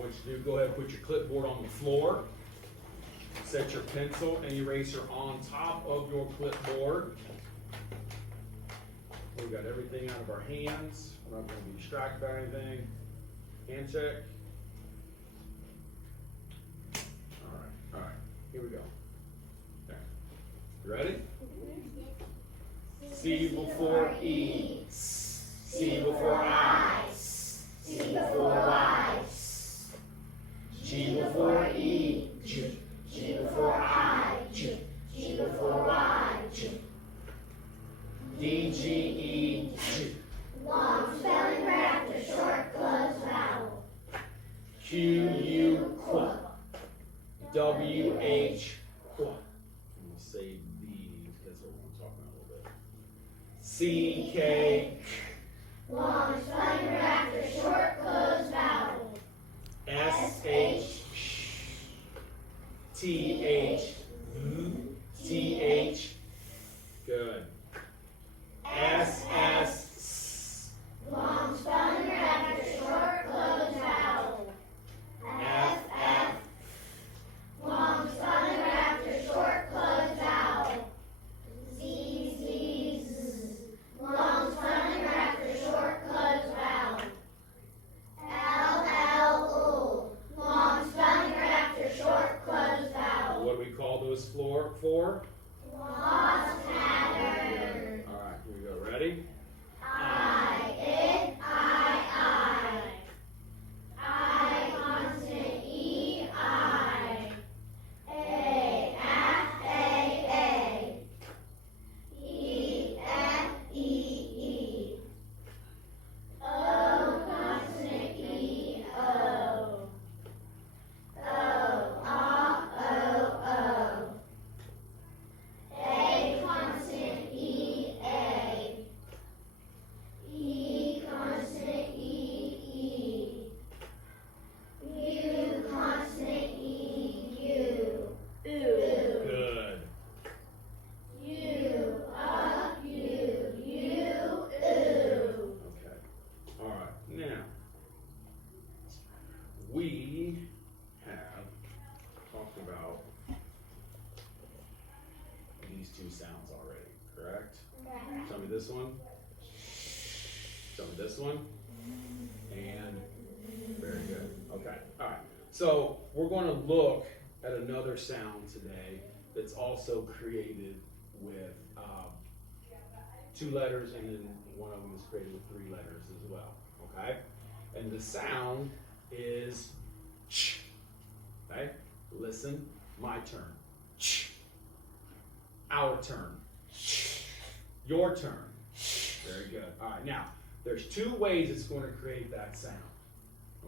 want you to do, go ahead and put your clipboard on the floor. Set your pencil and eraser on top of your clipboard. We've got everything out of our hands. We're not going to be distracted by anything. Hand check. All right, here we go. Okay. You ready? C before E. C before I. C before Y. G before E. G before I. G before Y. D, G, E, G. Long spelling right after short closed vowel. Q, U, Qu. W, H, Qu. I'm going to say these, that's what we're going to talk about a little bit. C, K, Long spelling right after short closed vowel. S, H, T, H, T, H. Good. S, S, Long spelling right after short closed vowel. F, F, Long spelling right after short closed vowel. Z, Z, Z. Long spelling right after short closed vowel. L, L, U. Long spelling right after short closed vowel. what do we call those for? Lost pattern. All right, here we go. Ready? I, it, I. I, consonant, E, I. A, F, A. E, F, E. O, consonant, E, O. O, O. A, consonant, E, A. E, consonant, E. U, consonant, E, U. Good. U, U. Okay. All right. Now, we have talked about these two sounds already, correct? Tell me this one. Tell me this one. And very good. Okay. All right. So we're going to look at another sound today that's also created with two letters, and then one of them is created with three letters as well. Okay. And the sound is ch. Okay. Listen. My turn. Ch. Our turn. Ch. Your turn. Very good. All right. Now, there's two ways it's going to create that sound.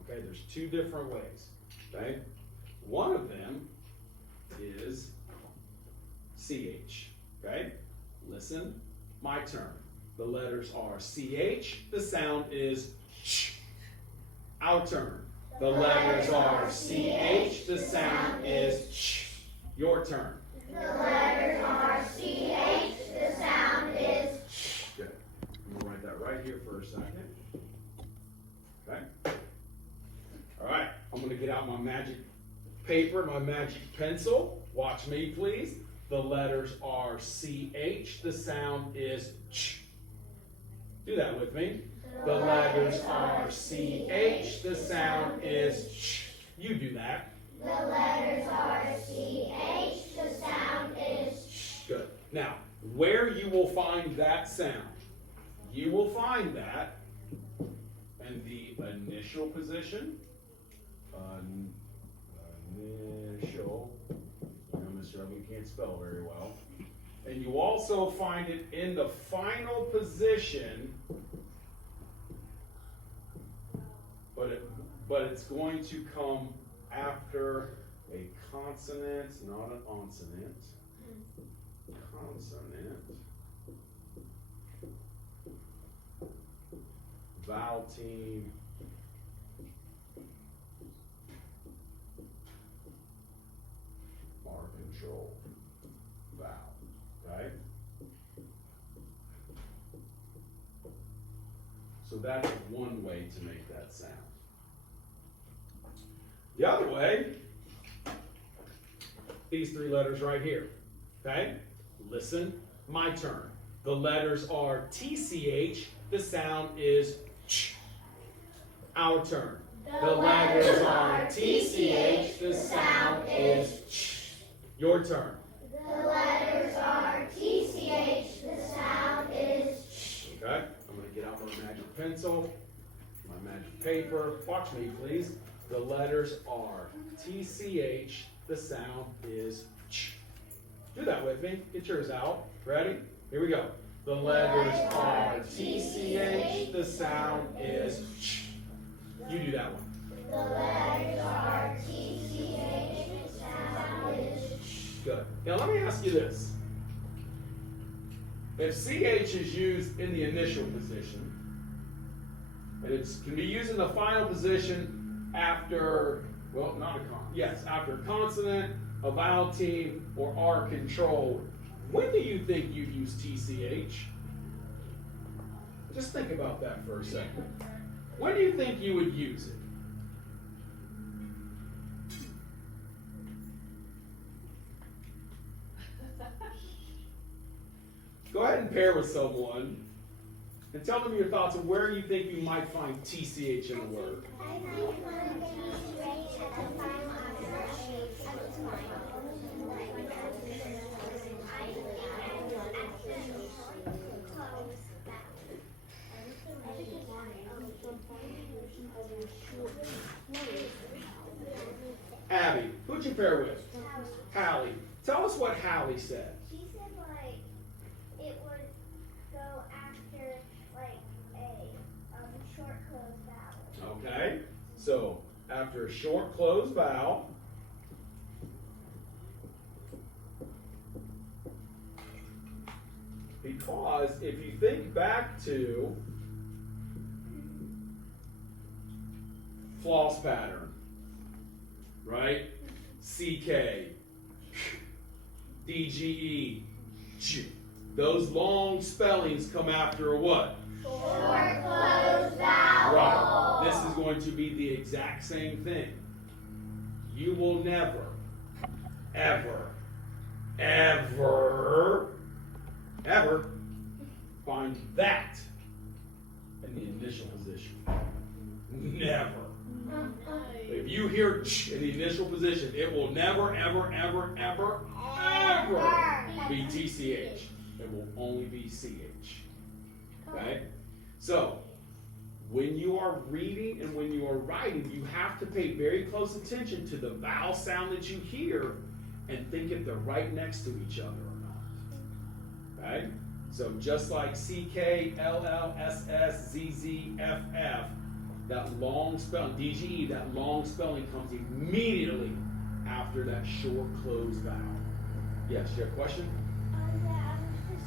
Okay, there's two different ways. Okay, one of them is CH. Okay, listen, my turn. The letters are CH, the sound is ch. Our turn. The letters are CH, the sound is ch. Your turn. The letters are CH, the sound is ch. Good. I'm going to write that right here for a second. Okay. All right. I'm going to get out my magic paper, my magic pencil. Watch me, please. The letters are CH. The sound is ch. Do that with me. The letters are CH. The sound is ch. You do that. The letters are CH, the sound is ch. Good. Now, where you will find that sound, you will find that in the initial position. Initial. You know, Mr. Owen can't spell very well. And you also find it in the final position, but it's going to come after a consonant, not an consonant. Consonant. Vowel team. Mark control. Vowel. Right? So that's one way to make that sound. The other way, these three letters right here. Okay? Listen, my turn. The letters are TCH. The sound is ch. Our turn. The letters are TCH. The sound is ch. Your turn. The letters are TCH. The sound is ch. Okay? I'm going to get out my magic pencil, my magic paper. Watch me, please. The letters are TCH. The sound is ch. Do that with me. Get yours out. Ready? Here we go. The letters are TCH. The sound is ch. You do that one. The letters are TCH. The sound is ch. Good. Now let me ask you this. If CH is used in the initial position, and it can be used in the final position after, well, not a yes, after a consonant, a vowel team, or R control, when do you think you use TCH? Just think about that for a second. When do you think you would use it? Go ahead and pair with someone and tell them your thoughts on where you think you might find TCH in a word. I think one TCH at the final Abby, who'd you pair with? Hallie. Tell us what Hallie said. She said like it would go after like a short closed vowel. Okay. So after a short closed vowel, because if you think back to floss pattern, right? CK, DGE, Ch. Those long spellings come after a what? Short closed vowel. Right. This is going to be the exact same thing. You will never, ever, ever, ever find that in the initial position. Never. If you hear ch in the initial position, it will never, ever, ever, ever, ever be TCH. It will only be CH. Okay? So, when you are reading and when you are writing, you have to pay very close attention to the vowel sound that you hear and think if they're right next to each other or not. Okay? So just like CK, LL, SS, ZZ, FF, that long spelling, DGE, that long spelling comes immediately after that short closed vowel. Yes, you have a question? Yeah, I was just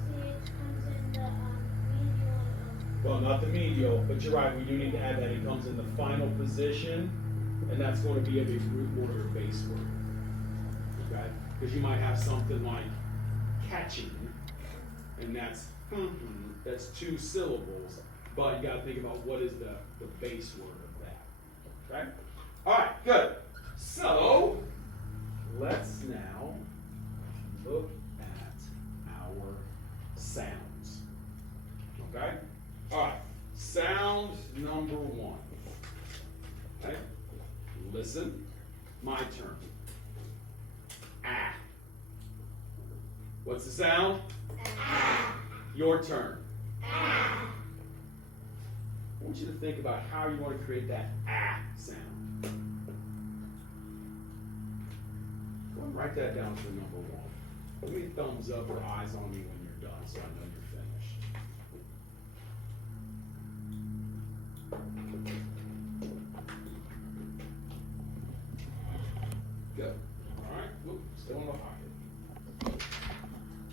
TCH comes in the medial. Well, not the medial, but you're right, we do need to add that. It comes in the final position, and that's going to be a big root word or base word. Okay? Because you might have something like catching, and that's two syllables, but you got to think about what is the base word of that. Okay? All right, good. So let's now look at our sounds. Okay? All right. Sound number one. Okay? Listen. My turn. Ah. What's the sound? Ah. Your turn. Ah. I want you to think about how you want to create that ah sound. Go and write that down for number one. Give me a thumbs up or eyes on me when you're done so I know you're finished. Good. All right. Whoop, still in my pocket.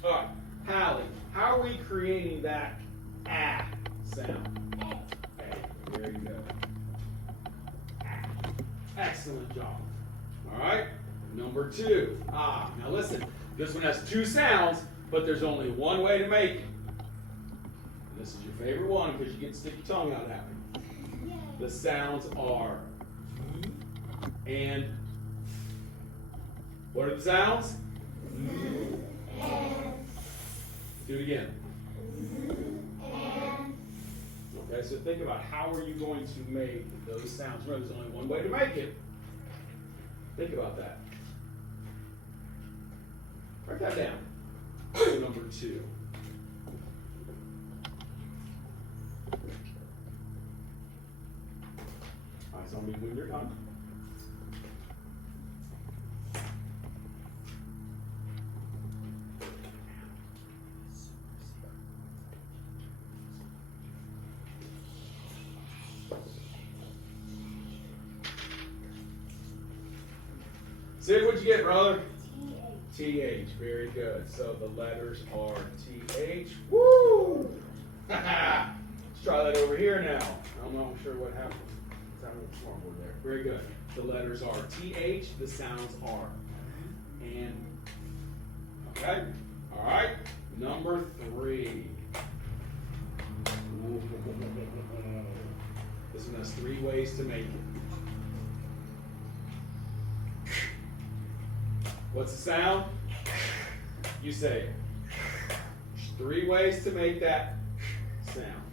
All right. Hallie, how are we creating that ah sound? Very good. Excellent job. All right. Number two. Ah, now listen. This one has two sounds, but there's only one way to make it. This is your favorite one because you get to stick your tongue out happy. The sounds are and. What are the sounds? Do it again. Okay, so think about how are you going to make those sounds. Remember, there's only one way to make it. Think about that. Write that down. So number 2. Eyes on me when you're done. Sid, what'd you get, brother? TH. Very good. So the letters are TH. Woo! Let's try that over here now. I'm not sure what happened. It's on the scoreboard there. Very good. The letters are TH. The sounds are and. Okay. All right. Number 3. This one has 3 ways to make it. What's the sound? You say it. There's 3 ways to make that sound.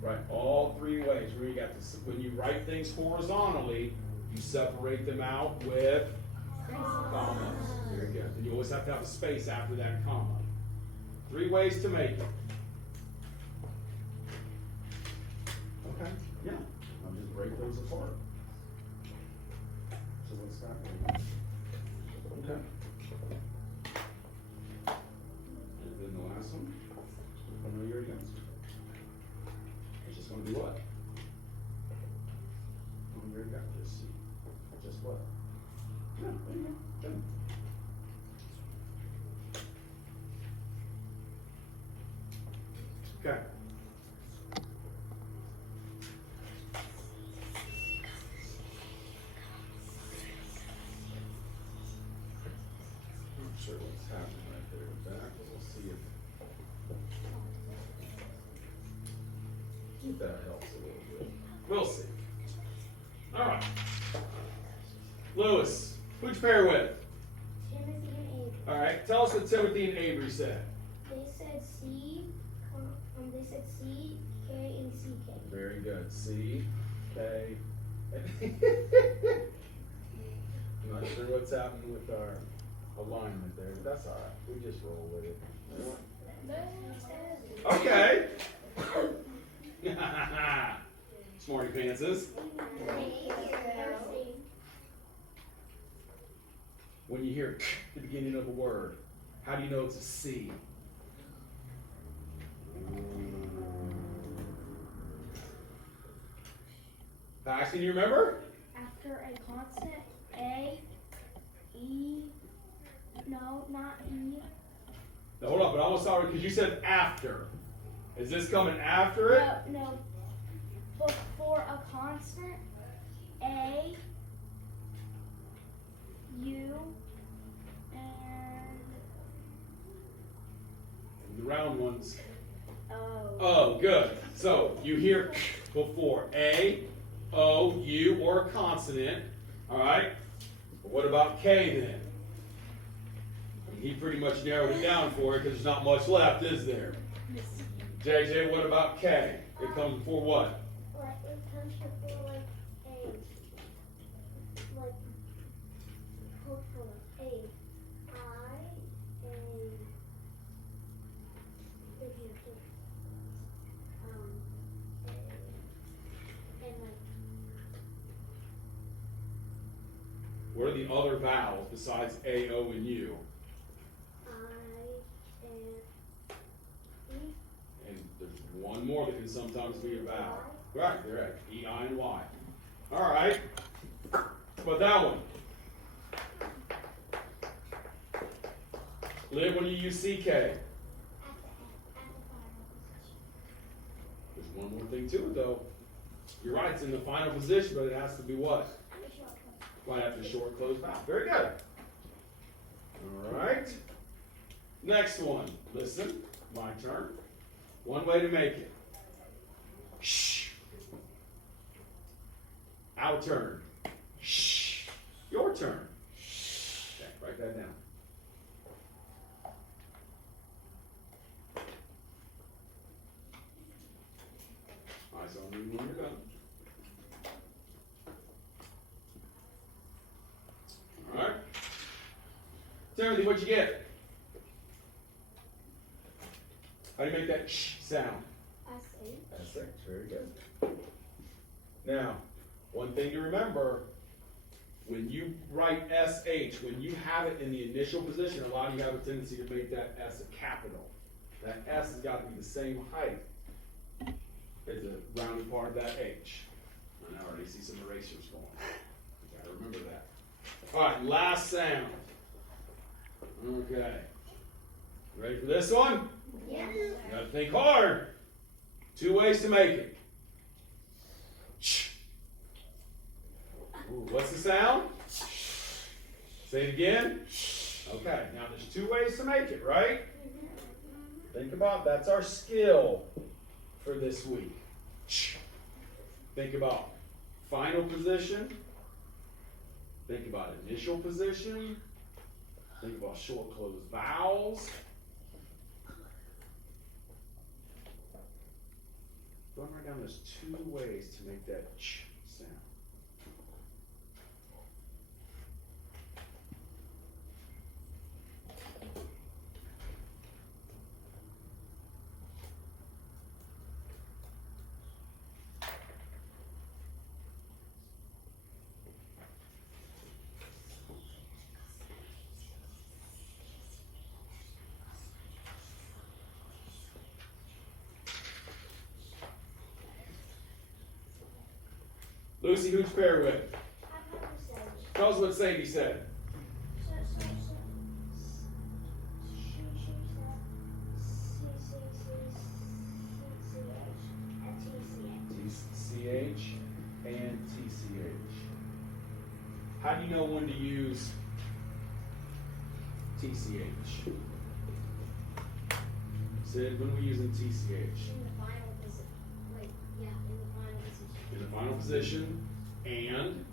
Right, all 3 ways. Where you got this, when you write things horizontally, you separate them out with commas. Very good. And you always have to have a space after that comma. 3 ways to make it. Okay, yeah. I'll just break those apart. So what's that one? Okay. And then the last one. I know you already got. It's just going to be what? Oh, you already got this. Just what? Yeah, there you go. Good. Okay. Not sure what's happening right there with that, but we'll see if that helps a little bit. We'll see. All right. Lewis, who'd you pair with? Timothy and Avery. All right. Tell us what Timothy and Avery said. They said C, K, and CK. Very good. C, K. I'm not sure what's happening with our alignment there, but that's all right. We just roll with it. Okay. Smarty pantses. When you hear the beginning of a word, how do you know it's a C? Paxton, you remember? After a constant, A, E, no, not E. Now, hold on, but I almost saw it because you said after. Is this coming after it? No. Before a constant, A, U, and The round ones. O. Oh, good. So you hear before A, O, U, or a consonant. All right. But what about K then? He pretty much narrowed it down for you because there's not much left, is there? JJ, what about K? It comes before what? Like, it comes before, like, A. Like, hopefully, A. I, A. If you think, A. And, like, What are the other vowels besides A, O, and U? I, and E. And there's one more that can sometimes be a vowel. Right, correct. E, I, and Y. All right. But that one. Liv, when you use CK. There's one more thing to it, though. You're right, it's in the final position, but it has to be what? Right after the short closed vowel. Very good. All right. Next one. Listen. My turn. One way to make it. Shh. Our turn. Shh. Your turn. Okay, write that down. Eyes on me when you're done. All right. Timothy, what'd you get? How do you make that sh sound? SH. Very good. Now, one thing to remember, when you write SH, when you have it in the initial position, a lot of you have a tendency to make that S a capital. That S has got to be the same height as the rounded part of that H. And I already see some erasers going. You gotta remember that. All right, last sound. Okay. Ready for this one? Yes. You gotta think hard. Two ways to make it. Shh. Ooh, what's the sound? Say it again. Okay, now there's two ways to make it, right? Think about, that's our skill for this week. Shh. Think about final position. Think about initial position. Think about short closed vowels. Go and write down there's two ways to make that ch sound. Lucy, who'd you pair with? Tell us what Sadie said. CH and TCH. How do you know when to use TCH? Sid, when are we using TCH? In the final position. Wait, yeah, in the final position. In the final position, and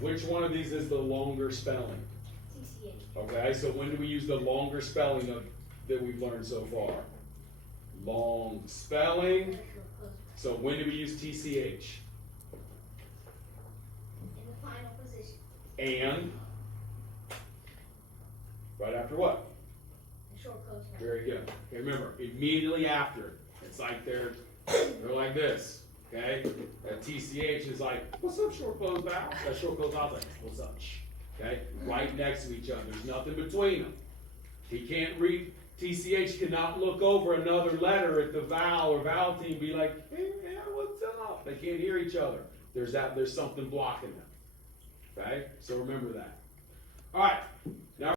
which one of these is the longer spelling? TCH. Okay, so when do we use the longer spelling of that we've learned so far? Long spelling. So when do we use TCH? In the final position. And right after what? The short close vowel. Very good. Okay, remember, immediately after. It's like they're like this. Okay? That TCH is like, what's up, short closed vowel? That short closed vowel is like, what's up? Shh. Okay? Right next to each other. There's nothing between them. He can't read, TCH cannot look over another letter at the vowel or vowel team and be like, hey man, what's up? They can't hear each other. There's something blocking them. Okay? So remember that. All right.